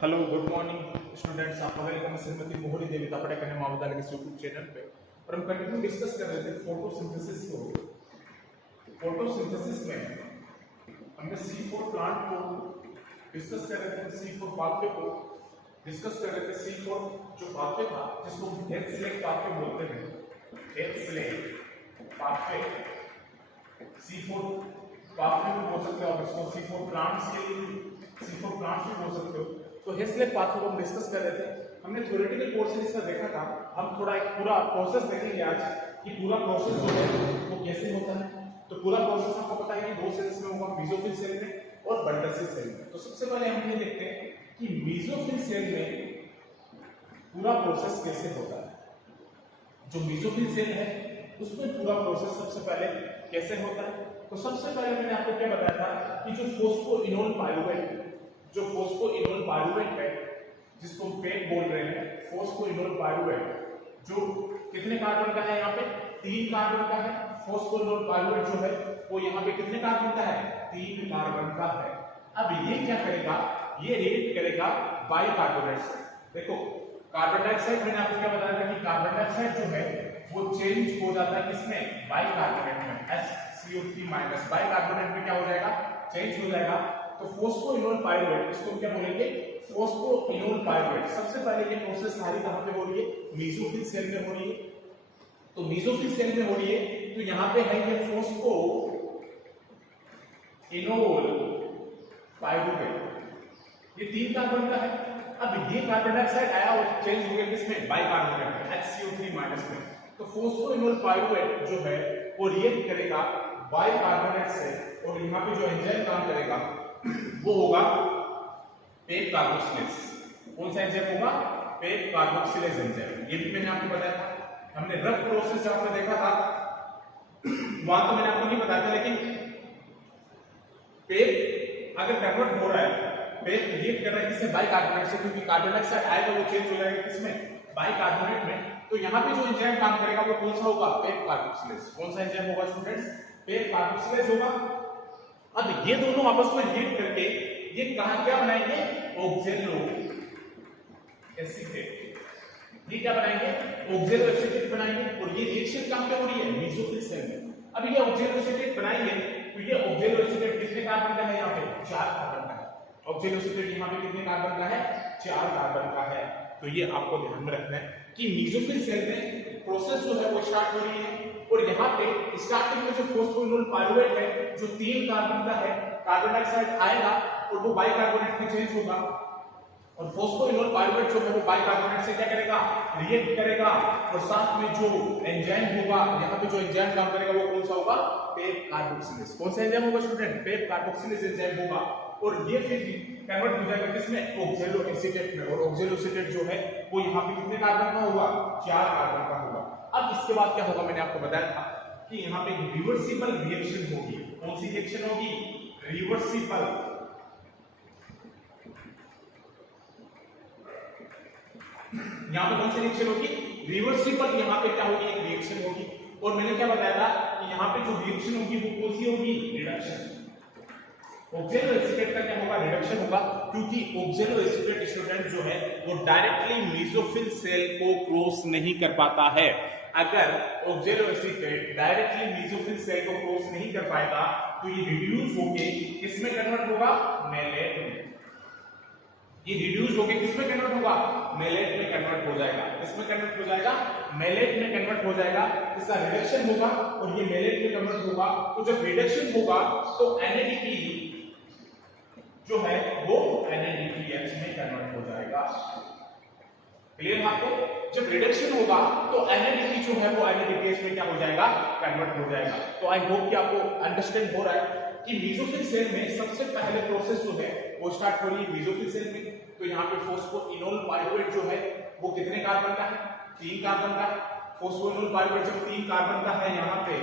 Hello good morning students, आपका welcome है श्रीमती मोहनी देवी तापड़े करने महाविद्यालय के यूट्यूब चैनल पे। और हम कंटिन्यू डिस्कस कर रहे थे फोटोसिंथेसिस को। फोटोसिंथेसिस में हमने C4 प्लांट को डिस्कस कर रहे थे, C4 पाथवे को डिस्कस कर रहे थे। C4 जो पाथवे था जिसको हेथ स्लेग पाथवे बोलते हैं, Heath slag pathway, C4 pathway भी बोल सकते हो, इसको C4 प्लांट्स के लिए C4 प्लांट्स भी बोल सकते हो। तो हेथ स्लेग पाथवे को हम डिस्कस कर रहे थे। हमने थ्योरेटिकल पोर्शन इसका देखा था। हम थोड़ा एक पूरा प्रोसेस देखेंगे आज कि पूरा प्रोसेस जो है वो कैसे होता है। तो पूरा प्रोसेस आपको पता है कि दो सेल्स में होगा, मेसोफिल सेल में और बंडल सेल में। तो सबसे पहले हम ये देखते हैं कि मेसोफिल सेल में पूरा प्रोसेस कैसे होता है। जो मेसोफिल सेल है उसमें पूरा प्रोसेस सबसे पहले कैसे होता है। तो सबसे पहले मैंने आपको क्या बताया था कि जो फोस्फोइनोल पाइरुवेट, जो फोस्फोइनोल पाइरुवेट है जिसको पेट बोल रहे हैं, फोस्फोइनोल पाइरुवेट जो कितने कार्बन का है, यहाँ पे 3 कार्बन का है। फोस्फोइनोल पाइरुवेट जो है वो यहाँ पे कितने कार्बन का है, 3 कार्बन का है। अब ये क्या करेगा, ये रिएक्ट करेगा बाइकार्बोनेट से। देखो कार्बन डाइऑक्साइड, मैंने आपको क्या बताया था कि कार्बन डाइऑक्साइड जो है वो चेंज हो जाता है किसमें, बाइकार्बोनेट में, SCO3- बाइकार्बोनेट में क्या हो जाएगा, चेंज हो जाएगा। तो फोस्फोइनोल पाइरुवेट, इसको क्या बोलेंगे, फोस्फोइनोल पाइरुवेट। सबसे पहले ये प्रोसेस सारी कहां पे हो रही है, मेसोफिल सेल में हो रही है। तो मेसोफिल सेल में हो रही है तो यहां पे है ये फोस्फोइनोल पाइरुवेट, ये 3 कार्बन का है। अब ये कार्बन डाइऑक्साइड आया और चेंज हो गया किसमें, बाइकार्बोनेट में, HCO3- में। तो फोस्फोइनोल पाइरुवेट जो है वो रिएक्ट करेगा बाइकार्बोनेट से और यहाँ पे जो एंजाइम काम करेगा वो होगा पेप कार्बोक्सिलेज। कौन सा एंजाइम होगा, पेप कार्बोक्सिलेज एंजाइम। ये भी मैंने आपको बताया था। हमने रफ प्रोसेस आपने देखा था वहां तो मैंने आपको नहीं बताया था, लेकिन पेप अगर कन्वर्ट हो रहा है, पेप रिएक्ट कर रहा है किससे, बाइकार्बोनेट से, क्योंकि कार्बन डाइऑक्साइड आएगा वो चेंज हो जाएगा किसमें, बाइकार्बोनेट में। तो यहाँ पे जो एंजाइम काम करेगा वो कौन सा होगा, पेप कार्बोक्सिलेज। कौन सा एंजाइम होगा स्टूडेंट्स, पेप कार्बोक्सिलेज होगा। अब ये दोनों आपस में रिएक्ट करके ये कहां क्या बनाएंगे, ऑक्जेलो एसीटेट। ये क्या बनाएंगे, ऑक्जेलो एसीटेट बनाएंगे। और ये रिएक्शन कहां पे हो रही है, मेसोफिल सेल में। अब ये ऑक्जेलो एसीटेट बनाएंगे तो ये ऑक्जेलो एसीटेट कितने कार्बन का है, यहाँ पे 4 कार्बन का है। ऑक्जेलो एसीटेट यहाँ पे कितने कार्बन का है, 4 कार्बन का है। तो ये आपको ध्यान में रखना है कि मेसोफिल सेल में प्रोसेस जो है वो स्टार्ट हो रही है। और यहाँ पे स्टार्टिंग में जो फोस्फोइनोल पाइरुवेट है जो 3 कार्बन का है, कार्बन डाइऑक्साइड आएगा और वो बाइकार्बोनेट में चेंज होगा। और फोस्फोइनोल पाइरुवेट जो है वो बाइकार्बोनेट से क्या करेगा, रिएक्ट करेगा। और साथ में जो एंजाइम होगा, यहाँ पे जो एंजाइम काम करेगा वो कौन सा होगा, पेप कार्बोक्सिलेज। कौन सा एंजाइम होगा स्टूडेंट, पेप कार्बोक्सिलेज एंजाइम होगा। और ये फिर कन्वर्ट हो जाएगा किसमें, ऑक्जेलो एसीटेट में। और ऑक्जेलो एसीटेट जो है वो यहाँ पे कितने कार्बन का होगा, 4 कार्बन का होगा। अब इसके बाद क्या होगा, मैंने आपको बताया था कि यहाँ पे रिवर्सिबल रिएक्शन होगी। कौन सी रिएक्शन होगी, रिवर्सिबल। यहाँ पे कौन सी रिएक्शन होगी, रिवर्सिबल। यहाँ पे क्या होगी, एक रिएक्शन होगी। और मैंने क्या बताया था कि यहाँ पे जो रिएक्शन होगी वो कौन सी होगी, रिडक्शन। ऑक्जेलो एसीटेट का क्या होगा, रिडक्शन होगा। क्योंकि ऑक्जेलो एसीटेट स्टूडेंट जो है वो डायरेक्टली मेसोफिल सेल को क्रॉस नहीं कर पाता है। अगर oxaloacetate directly mesophyll cell को क्रॉस नहीं कर पाएगा तो ये रिड्यूस होके किसमें कन्वर्ट होगा, मेलेट में। ये रिड्यूस होके किसमें कन्वर्ट होगा, मेलेट में कन्वर्ट हो जाएगा। किसमें कन्वर्ट हो जाएगा, मेलेट में कन्वर्ट हो जाएगा। इसका रिडक्शन होगा और ये मेलेट में कन्वर्ट होगा। तो जब रिडक्शन होगा तो NADP जो है वो NADPH में कन्वर्ट हो जाएगा। क्लियर आपको, जब रिडक्शन होगा तो NADP जो है वो NADPH में क्या हो जाएगा, कन्वर्ट हो जाएगा। तो आई होप कि आपको अंडरस्टैंड हो रहा है कि मेसोफिल सेल में सबसे पहले प्रोसेस जो है वो स्टार्ट हो रही है मेसोफिल सेल में। तो यहाँ पे फोस्फोइनोल पाइरुवेट जो है वो कितने कार्बन का है, 3 कार्बन का है। फोस्फोइनोल पाइरुवेट जब 3 कार्बन का है यहाँ पे,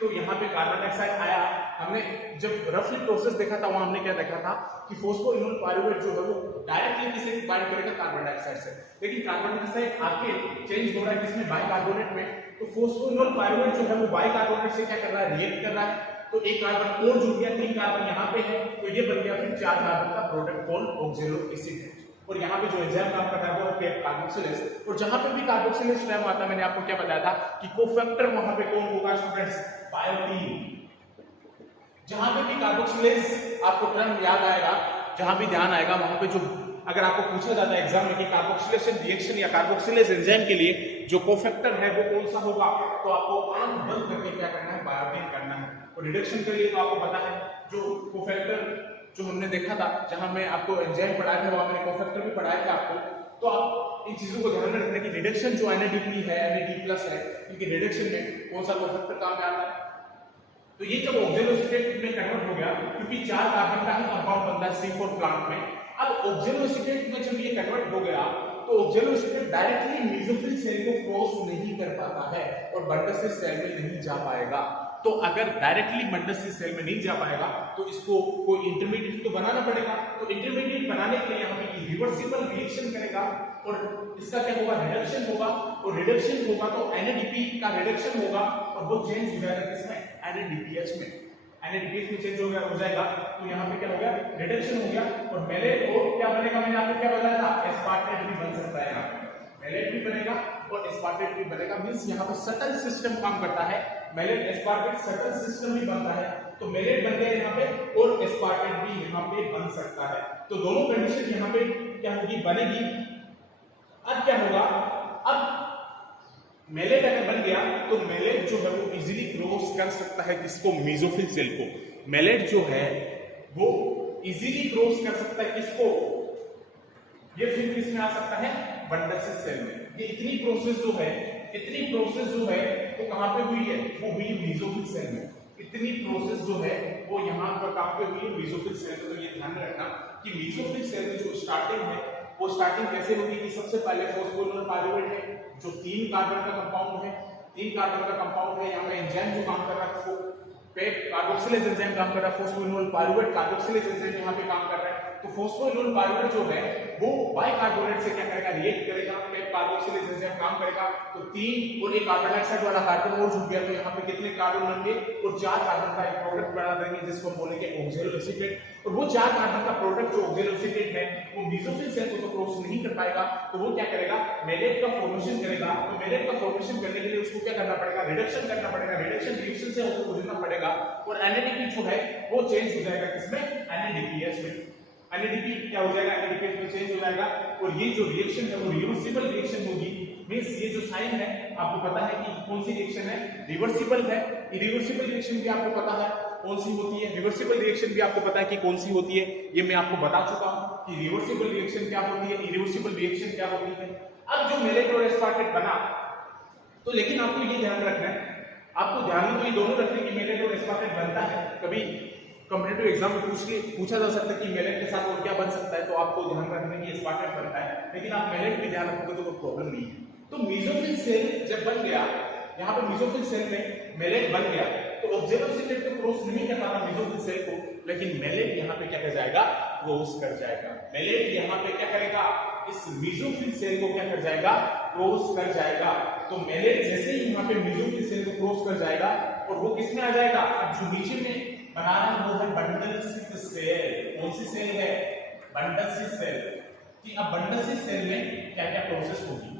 तो यहाँ पे कार्बन डाइऑक्साइड आया। हमने जब रफली प्रोसेस देखा था वहां हमने क्या देखा था कि फोस्फोइनोल पाइरुवेट जो है वो डायरेक्टली किसे बाइंड करेगा, कार्बन डाइऑक्साइड से। लेकिन कार्बन डाइऑक्साइड आके चेंज हो रहा है किसमें, बाइकार्बोनेट में। तो फोस्फोइनोल पाइरुवेट जो है वो बाइकार्बोनेट से क्या कर रहा है, रिएक्ट कर रहा है। तो एक कार्बन और जुड़ गया, 3 कार्बन यहाँ पे है, तो ये बन गया फिर 4 कार्बन का प्रोडक्ट कॉल्ड ऑक्जेलो एसीटेट। और यहाँ पे जो एंजाइम काम करता है वो है कार्बोक्सिलेज। और जहां पे भी कार्बोक्सिलेज टर्म आता है मैंने आपको क्या बताया था कि कोफैक्टर वहां पे कौन होगा स्टूडेंट्स, बायोटीन। जहां पे भी कार्बोक्सिलेज आपको टर्म याद आएगा, जहां भी ध्यान आएगा वहां पे जो अगर आपको पूछा जाता है एग्जाम में कि कार्बोक्सिलेशन रिएक्शन या कार्बोक्सिलेज एंजाइम के लिए जो कोफैक्टर है वो कौन सा होगा, तो आपको आंख बंद करके क्या करना है, बायोटीन करना है। और रिडक्शन के लिए तो आपको पता है जो कोफैक्टर जो हमने देखा था, जहां मैं आपको एंजाइम पढ़ाया था वहां मैंने कोफैक्टर भी पढ़ाया था आपको। तो आप इन चीजों को ध्यान में रखना कि रिडक्शन जो NADP है, Na+, है, इनके रिडक्शन में कौन सा कोफैक्टर काम में आता है। तो ये जब ऑक्जेलोएसीटेट में कन्वर्ट हो गया, क्योंकि 4 कार्बन का ही कंपाउंड बनता है C4 प्लांट में। अब ऑक्जेलोएसीटेट में जब ये कन्वर्ट हो गया तो ऑक्जेलोएसीटेट डायरेक्टली मेसोफिल सेल को क्रॉस नहीं कर पाता है और बंडल सेल में नहीं जा पाएगा। तो अगर डायरेक्टली बंडल सेल में नहीं जा पाएगा तो इसको कोई इंटरमीडिएट तो बनाना पड़ेगा। तो इंटरमीडिएट बनाने के लिए यहाँ पे रिवर्सिबल रिएक्शन करेगा और इसका क्या होगा, रिडक्शन होगा। और रिडक्शन होगा तो NADP का रिडक्शन होगा और वो चेंज हो जाएगा किसमें, NADPH में। NADPH में चेंज हो जाएगा तो यहाँ पे क्या हो गया, रिडक्शन हो गया। और मेलेट और क्या बनेगा, मैंने आपको क्या बताया था, एस्पार्टेट भी बन सकता है। यहाँ पे मेलेट भी बनेगा और एस्पार्टेट भी बनेगा। मींस यहाँ पे सटल सिस्टम काम करता है। मेलेट एस्पार्टेट सटल सिस्टम भी बनता है। तो मेलेट बन गया यहाँ पे और एस्पार्टेट भी यहाँ पे बन सकता है। तो दोनों कंडीशन यहाँ पे क्या होगी, बनेगी। अब क्या होगा, अब मेलेट अगर बन गया तो मेलेट जो है वो इजीली क्रॉस कर सकता है किसको, मेसोफिल सेल को। मेलेट जो है वो इजीली क्रॉस कर सकता है किसको, ये फिर किसमें आ सकता है, बंडल सेल में। ये इतनी प्रोसेस जो है वो कहां पे हुई है, वो हुई मेसोफिल सेल में। इतनी प्रोसेस जो है वो यहां पर कहां पे हुई है, मेसोफिल सेल में। तो ये ध्यान में रखना कि मेसोफिल सेल में जो स्टार्टिंग है वो स्टार्टिंग कैसे होगी कि सबसे पहले फॉस्फोलिपिड पाइरुवेट है जो 3 कार्बन का कंपाउंड है। 3 कार्बन का कंपाउंड है। यहाँ पे एंजाइम जो काम कर रहा है वो कार्बोक्सिलेज एंजाइम काम कर रहा है। फॉस्फोलिपिड पाइरुवेट कार्बोक्सिलेज एंजाइम यहाँ पे काम कर रहा है। तो फॉस्फोलिपिड पाइरुवेट जो है वो बाइकार्बोनेट से क्या करेगा, रिएक्ट करेगा, कार्बोक्सिलेज एंजाइम काम करेगा। तो 3 और एक कार्बन डाइऑक्साइड वाला कार्बन और जुड़ गया तो यहाँ पे कितने कार्बन बनेंगे, और 4 कार्बन का एक प्रोडक्ट बना देंगे जिसको बोलेंगे ऑक्जेलोएसीटेट। और वो 4 कार्बन का प्रोडक्ट जो ऑक्जेलोएसीटेट है वो मेसोफिल सेल को तो क्रॉस नहीं कर पाएगा। तो वो क्या करेगा, मेलेट का फॉर्मेशन करेगा। तो मेलेट का फॉर्मेशन करने के लिए उसको क्या करना पड़ेगा, रिडक्शन करना पड़ेगा। रिडक्शन रिएक्शन से उसको गुजरना पड़ेगा और NADP जो है वो चेंज हो जाएगा किसमें, NADPH में। NADP क्या हो जाएगा, NADPH में चेंज हो जाएगा। और ये जो रिएक्शन है वो रिवर्सिबल रिएक्शन होगी। मींस ये जो साइन है आपको पता है कि कौन सी रिएक्शन है, रिवर्सिबल है। इरिवर्सिबल रिएक्शन भी आपको पता है कौन सी होती है, रिवर्सिबल रिएक्शन भी आपको पता है कि कौन सी होती है। ये मैं आपको बता चुका हूं कि रिवर्सिबल रिएक्शन क्या होती है, इरिवर्सिबल रिएक्शन क्या होती है। अब जो मेलेट और एस्पार्टेट बना, तो लेकिन आपको ये ध्यान रखना है, आपको ध्यान में तो ये दोनों रखने की मेलेट और एस्पार्टेट बनता है। कभी कॉम्पिटिटिव एग्जाम में पूछा जा सकता है कि मेलेट के साथ और क्या बन सकता है, तो आपको ध्यान रखना है कि एस्पार्टेट बनता है। लेकिन आप मेलेट भी ध्यान रखोगे तो कोई प्रॉब्लम नहीं है। तो मेसोफिल सेल जब बन गया, यहाँ पे मेसोफिल सेल में मेलेट बन गया तो ऑक्जेलोएसीटेट को क्रॉस नहीं कर पाता मेसोफिल सेल को, लेकिन मेलेट यहाँ पे क्या कर जाएगा, क्रॉस कर जाएगा। मेलेट यहाँ पे क्या करेगा, इस मेसोफिल सेल को क्या कर जाएगा, क्रॉस कर जाएगा। तो मेलेट जैसे ही यहाँ पे मेसोफिल सेल को क्रॉस कर जाएगा और वो किसमें आ जाएगा, जो नीचे में बना रहा है वो है बंडल सेल। कौन सी सेल है, बंडल सेल। कि अब बंडल सेल में क्या क्या प्रोसेस होगी,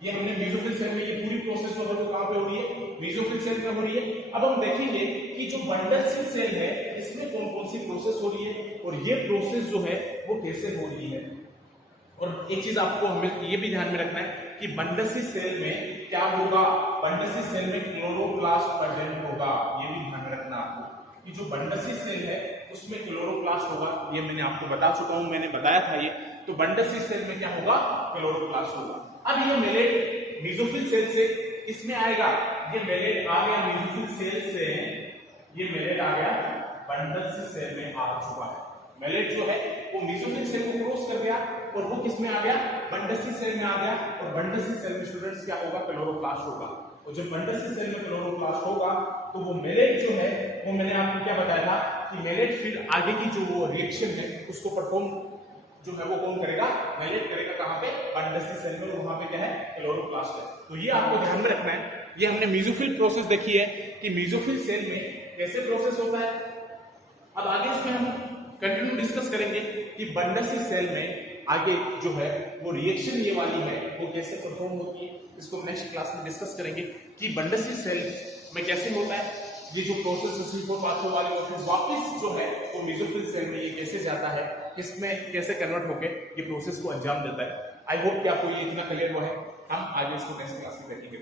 ये हमने मेसोफिल सेल में ये पूरी प्रोसेस जो कहां पे हो रही है, मेसोफिल सेल में हो रही है। अब हम देखेंगे कि जो बंडल सेल है इसमें कौन कौन सी प्रोसेस हो रही है और ये प्रोसेस जो है वो कैसे हो रही है। और एक चीज आपको हमें ये भी ध्यान में रखना है कि बंडल सेल में क्या होगा, बंडल सेल में क्लोरोप्लास्ट प्रेजेंट होगा। ये भी ध्यान में रखना आपको कि जो बंडल सेल है उसमें क्लोरोप्लास्ट होगा। ये मैंने आपको बता चुका हूं, मैंने बताया था ये। तो बंडल सेल में क्या होगा, क्लोरोप्लास्ट होगा। अब ये मेलेट मेसोफिल सेल से इसमें आएगा, ये मेलेट आ गया मेसोफिल सेल से, ये मेलेट आ गया बंडल सेल में आ चुका है। मेलेट जो है वो मेसोफिल सेल को क्रॉस कर गया और वो किसमें आ गया, बंडल सेल में आ गया। और बंडल सेल में स्टूडेंट्स क्या होगा, क्लोरोप्लास्ट होगा। और जब बंडल सेल में क्लोरोप्लास्ट होगा तो वो मेलेट जो है वो मैंने आपको क्या बताया था कि मेलेट फिर आगे की जो वो रिएक्शन है उसको परफॉर्म जो है वो कौन करेगा, मेलेट करेगा। कहां पे, बंडल सेल में। और वहां पे क्या है, क्लोरोप्लास्ट है। तो ये आपको ध्यान में रखना है। ये हमने मेसोफिल प्रोसेस देखी है कि मेसोफिल सेल में कैसे प्रोसेस होता है। अब आगे इसमें हम कंटिन्यू डिस्कस करेंगे कि बंडल सेल में आगे जो है वो रिएक्शन ये वाली है वो कैसे परफॉर्म होती है, इसको नेक्स्ट क्लास में डिस्कस करेंगे कि बंडसी सेल में कैसे होता है ये जो प्रोसेस C4 पाथवे वाले प्रोसेस वापस जो है वो मेसोफिल सेल में ये कैसे जाता है, किसमें कैसे कन्वर्ट होके ये प्रोसेस को अंजाम देता है। आई होप कि आपको ये इतना क्लियर हुआ है। हम आगे इसको नेक्स्ट क्लास में करेंगे।